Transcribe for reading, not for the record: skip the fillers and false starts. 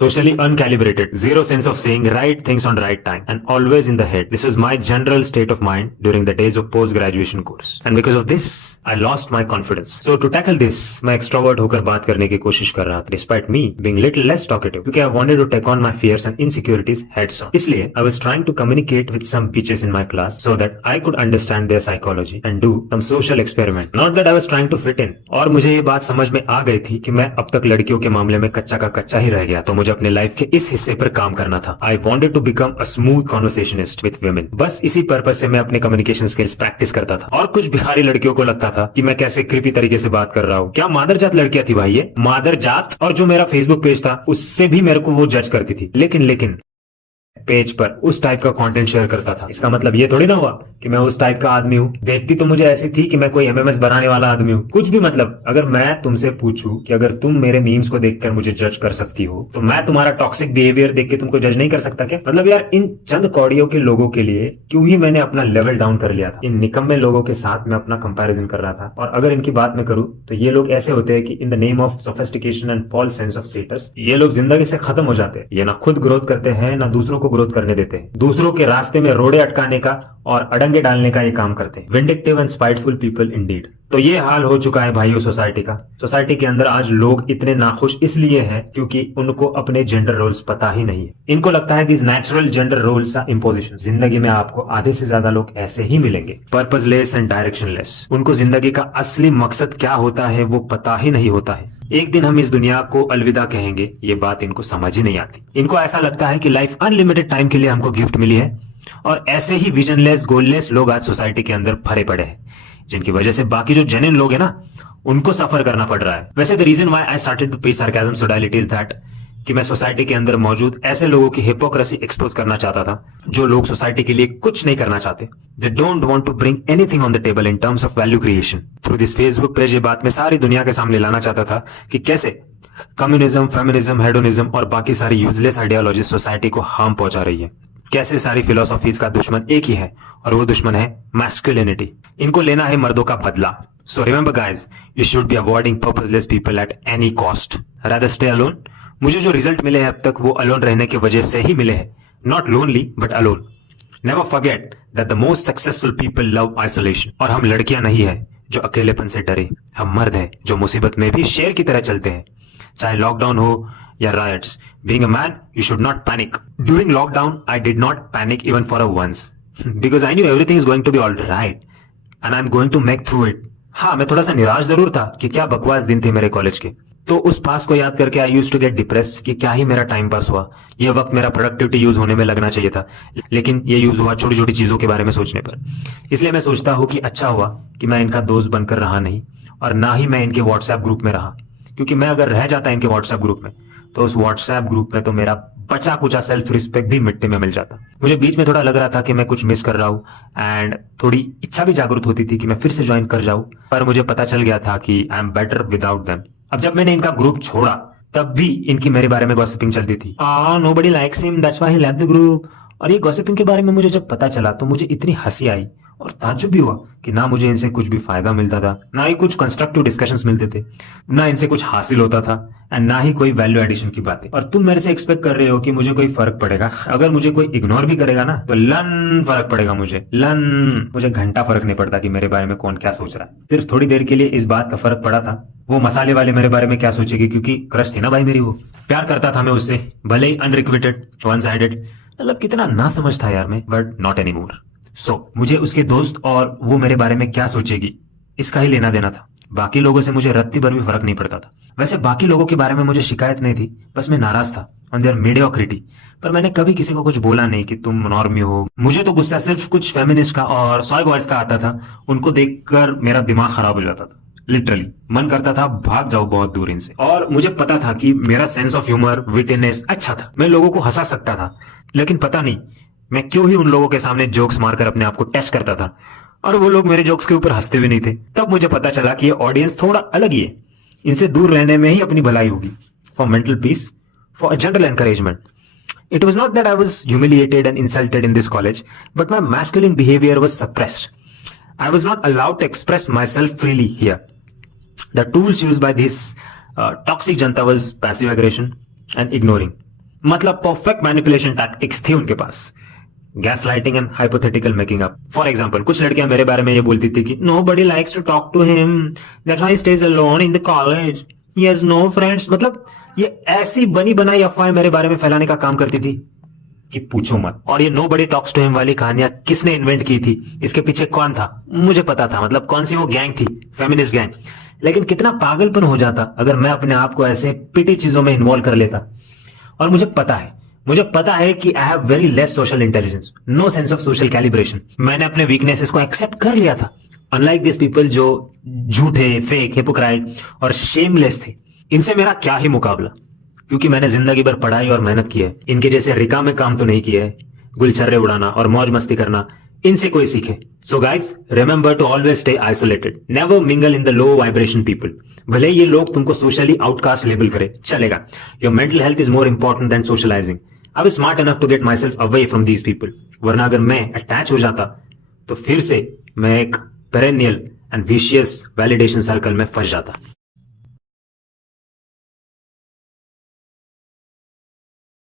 socially uncalibrated, zero sense of saying right things on right time, and always in the head. This was my general state of mind during the days of post-graduation course. And because of this, I lost my confidence. So to tackle this, मैं extrovert होकर बात करने की कोशिश कर रहा था, despite me being little less talkative, क्योंकि I wanted to take on my fears and insecurities heads on. इसलिए I was trying to communicate with some peaches in my class so that I could understand their psychology and do some social experiment. Not that I was trying to fit in. और मुझे ये बात समझ में आ गई थी कि मैं अब तक लड़कियों के मामले में कच्चा का कच्चा ही रह गया, तो मुझे अपने लाइफ के इस हिस्से पर काम करना था. I wanted to become a smooth conversationist with women. बस इसी पर्पज से मैं अपने कम्युनिकेशन स्किल्स प्रैक्टिस करता था. और कुछ भिखारी लड़कियों को लगता था कि मैं कैसे क्रीपी तरीके से बात कर रहा हूँ. क्या मादरजात लड़कियां थी भाई, ये मादरजात. और जो मेरा फेसबुक पेज था उससे भी मेरे को वो जज करती थी. लेकिन पेज पर उस टाइप का कंटेंट शेयर करता था. इसका मतलब ये थोड़ी ना हुआ कि मैं उस टाइप का आदमी हूँ. देखती तो मुझे ऐसी थी कि मैं कोई एमएमएस बनाने वाला आदमी हूँ. कुछ भी मतलब. अगर मैं तुमसे पूछूं कि अगर तुम मेरे मीम्स को देखकर मुझे जज कर सकती हो, तो मैं तुम्हारा टॉक्सिक बिहेवियर देख के तुमको जज नहीं कर सकता क्या? मतलब यार, इन चंद कौड़ियों के लोगों के लिए क्यों ही मैंने अपना लेवल डाउन कर लिया था. इन निकम्मे लोगों के साथ मैं अपना कंपेरिजन कर रहा था. और अगर इनकी बात मैं करूं तो ये लोग ऐसे होते हैं कि in the name of sophistication and false sense of status, ये लोग जिंदगी से खत्म हो जाते हैं. ये ना खुद ग्रोथ करते हैं ना दूसरों को ग्रोथ करने देते हैं. दूसरों के रास्ते में रोड़े अटकाने का और अड़ंगे डालने का ये काम करते हैं. Vindictive and spiteful people Indeed. तो ये हाल हो चुका है भाइयों सोसाइटी का. सोसाइटी के अंदर आज लोग इतने नाखुश इसलिए हैं क्योंकि उनको अपने जेंडर रोल्स पता ही नहीं है. इनको लगता है this natural gender roles are imposition. जिंदगी में आपको आधे से ज्यादा लोग ऐसे ही मिलेंगे, पर्पसलेस एंड डायरेक्शनलेस. उनको जिंदगी का असली मकसद क्या होता है वो पता ही नहीं होता है. एक दिन हम इस दुनिया को अलविदा कहेंगे, ये बात इनको समझ ही नहीं आती. इनको ऐसा लगता है कि लाइफ अनलिमिटेड टाइम के लिए हमको गिफ्ट मिली है. और ऐसे ही विजनलेस गोललेस लोग आज सोसाइटी के अंदर भरे पड़े हैं, जिनकी वजह से बाकी जो जेन्युइन लोग हैं ना, उनको सफर करना पड़ रहा है. वैसे the reason why I started to pay sarcasm sodality is that कि मैं सोसाइटी के अंदर मौजूद ऐसे लोगों की हिपोक्रेसी एक्सपोज करना चाहता था, जो लोग सोसाइटी के लिए कुछ नहीं करना चाहते. They don't want to bring anything on the table in terms of value creation. Through this Facebook page ये बात मैं सारी दुनिया के सामने लाना चाहता था कि कैसे कम्युनिज्म, फेमिनिज्म, हेडोनिज्म और बाकी सारी यूजलेस आइडियोलॉजी सोसाइटी को हार्म पहुंचा रही है. कैसे सारी फिलोसॉफीज का दुश्मन एक ही है और वो दुश्मन है मैस्कुलिनिटी. इनको लेना है मर्दों का बदला. So remember guys, you should be avoiding purposeless people at any cost. Rather stay alone. मुझे जो रिजल्ट मिले हैं अब तक वो अलोन रहने की वजह से ही मिले हैं. Not lonely but alone. Never forget that the most successful people love isolation. और हम लड़कियां नहीं है जो अकेलेपन से डरे. हम मर्द हैं जो मुसीबत में भी शेर की तरह चलते हैं, चाहे लॉकडाउन हो या riots. Being a man, you should not panic. During lockdown, I did not panic even for a once because I knew everything is going to be all right and I'm going to make through it. हाँ, मैं थोड़ा सा निराश जरूर था कि क्या बकवास दिन थे मेरे कॉलेज के. तो उस पास को याद करके I used to get depress कि क्या ही मेरा टाइम पास हुआ. ये वक्त मेरा प्रोडक्टिविटी यूज होने में लगना चाहिए था, लेकिन ये यूज हुआ छोटी छोटी चीजों के बारे में सोचने पर. इसलिए मैं सोचता हूँ कि अच्छा हुआ कि मैं इनका दोस्त बनकर रहा नहीं, और ना ही मैं इनके व्हाट्सएप ग्रुप में रहा. क्योंकि मैं अगर रह जाता इनके व्हाट्सएप ग्रुप में तो उस व्हाट्सएप ग्रुप में तो मेरा बचा कुचा सेल्फ रिस्पेक्ट भी मिट्टी में मिल जाता. मुझे बीच में थोड़ा लग रहा था कि मैं कुछ मिस कर रहा हूँ एंड थोड़ी इच्छा भी जागरूक होती थी कि मैं फिर से ज्वाइन कर जाऊं, पर मुझे पता चल गया था कि I am better without them. अब जब मैंने इनका ग्रुप छोड़ा तब भी इनकी मेरे बारे में गॉसिपिंग चलती थी. Nobody likes him, that's why he left the group. और ये गॉसिपिंग के बारे में मुझे जब पता चला तो मुझे इतनी हंसी आई और ताज्जुब भी हुआ कि ना मुझे इनसे कुछ भी फायदा मिलता था, ना ही कुछ कंस्ट्रक्टिव डिस्कशंस मिलते थे, ना इनसे कुछ हासिल होता था एंड ना ही कोई वैल्यू एडिशन की बातें. और तुम मेरे से एक्सपेक्ट कर रहे हो कि मुझे कोई फर्क पड़ेगा. अगर मुझे कोई इग्नोर भी करेगा ना तो लन फर्क पड़ेगा मुझे. मुझे घंटा फर्क नहीं पड़ता कि मेरे बारे में कौन क्या सोच रहा है. सिर्फ थोड़ी देर के लिए इस बात का फर्क पड़ा था, वो मसाले वाले मेरे बारे में क्या सोचेगी, क्योंकि क्रश थी ना भाई मेरी. वो प्यार करता था मैं उससे, भले ही अनरिक्विटेड, वन साइडेड. मतलब कितना ना समझ था यार मैं, बट नॉट एनी मोर. मुझे उसके दोस्त और वो मेरे बारे में क्या सोचेगी इसका ही लेना देना था. बाकी लोगों से मुझे रत्ती भर भी फर्क नहीं पड़ता था. वैसे बाकी लोगों के बारे में मुझे शिकायत नहीं थी, बस मैं नाराज था ऑन देयर मीडियोक्रिटी. पर मैंने कभी किसी को कुछ बोला नहीं कि तुम नॉर्मी हो. मुझे तो गुस्सा सिर्फ कुछ फेमिनिस्ट का और सॉय बॉयज का आता था. उनको देखकर मेरा दिमाग खराब हो जाता था. लिटरली मन करता था भाग जाओ बहुत दूर इनसे. और मुझे पता था कि मेरा सेंस ऑफ ह्यूमर, विटिनेस अच्छा था. मैं लोगों को हंसा सकता था, लेकिन पता नहीं मैं क्यों ही उन लोगों के सामने जोक्स मारकर अपने आप को टेस्ट करता था और वो लोग मेरे जोक्स के ऊपर हंसते भी नहीं थे. तब मुझे पता चला कि ये ऑडियंस थोड़ा अलग ही है. इनसे दूर रहने में ही अपनी भलाई होगी. For mental peace, for general encouragement. It was not that I was humiliated and insulted in this college, but my masculine behavior was suppressed. I was not allowed to express myself freely here. The tools used by this toxic janta was passive aggression and ignoring. मतलब perfect manipulation tactics थी उनके पास, gaslighting and hypothetical making up. For example, कुछ लड़कियां मेरे बारे में ये बोलती थी कि nobody likes to talk to him, that's why he stays alone in the college, he has no friends. मतलब ये ऐसी बनी बनाई अफवाहें मेरे बारे में फैलाने का काम करती थी कि पूछो मत। और ये nobody talks to him वाली कहानियां किसने इन्वेंट की थी, इसके पीछे कौन था, मुझे पता था। मतलब कौन सी वो गैंग थी, फेमिनिस्ट गैंग। लेकिन कितना पागलपन हो जाता अगर मैं अपने आप को ऐसे पिटी चीजों में इन्वॉल्व कर लेता। और मुझे पता है कि I have very less social intelligence, no sense of social calibration. मैंने अपने वीकनेसेस को एक्सेप्ट कर लिया था, अनलाइक दिस पीपल जो झूठे, फेक, हिपोक्राइट और शेमलेस थे। इनसे मेरा क्या ही मुकाबला, क्योंकि मैंने जिंदगी भर पढ़ाई और मेहनत की है। इनके जैसे रिका में काम तो नहीं किया है। गुलछर्रे उड़ाना और मौज मस्ती करना इनसे कोई सीखे। So guys, remember to always stay isolated, never mingle in the low vibration people. भले ये लोग तुमको सोशली आउटकास्ट लेबल करे, चलेगा। Your mental health is more important than socialising. I was smart enough to get myself away from these people, वरना अगर मैं attach हो जाता तो फिर से मैं एक perennial and vicious validation circle में फंस जाता।